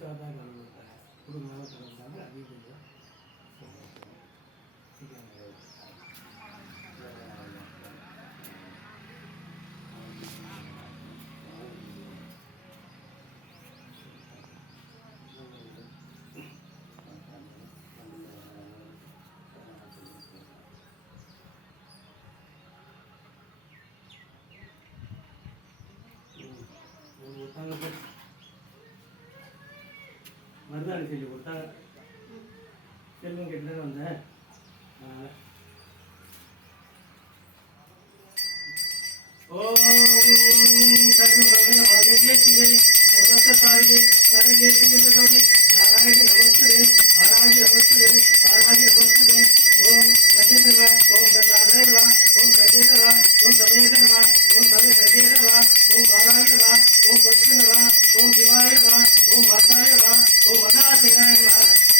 கொடுத்தா தான் கடன் கொடுத்தாங்க, கொடுக்கணும் கடன் இருந்தாங்க. அதையும் கொஞ்சம் மருதாணி செஞ்சு கொடுத்தாங்க. செல்வம் கிட்ட தான் வந்தேன். அதனால் ஓம் சர்வமங்கல மங்கல்யே சிவே சர்வஸ்வ சாரியே சரண்யே திரிபுரே நாராயணி நமஸ்தே நாராயணி நமஸ்தே நாராயணி நமஸ்தே. ஓம் சஞ்சேதவ ஓம் சந்தாதேவ ஓம் சஞ்சேதவ ஓம் சமேதவ ஓம் சமே சஞ்சேதவ ஓம் நாராயணவ ஓம் பத்மனவ ஓம் சிவாயவ ஓம் மாதாயவ ஓம் மகாசேனாயவ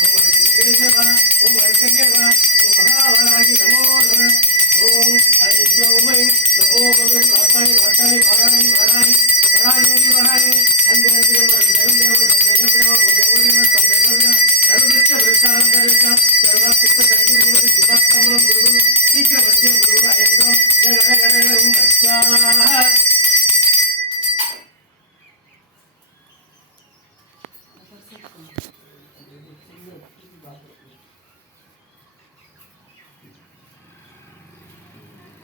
ஓம் மகேசவ ஓம் வர்க்கண்யவ ஓம் மகாவராகி நமோ நமः. ஓம் ஐம் க்ளௌமை நமோ பகவதி வாசாயி வாசாயி வாராயி வாராயி வராயோகி வராயி அந்தரம் அந்தரம் தேவதம் தேவப்ரவ போதேவ சம்தேவ சர்வஸ்ய விருத்தாரம் கருத்த சர்வசித்த தத்குரு திபத்தமலம் குரு சீக்கிர வசியம் குரு ஐம் க்ளௌ கட கட ஓம் அஸ்வாஹா.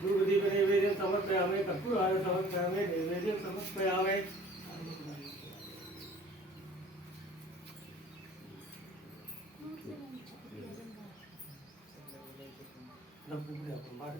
गुरुदीप नैवेद्यं समर्पयामि कर्पूरहार समर्पयामि नैवेद्यं समर्पयामि. ना पूरे अपन बाहर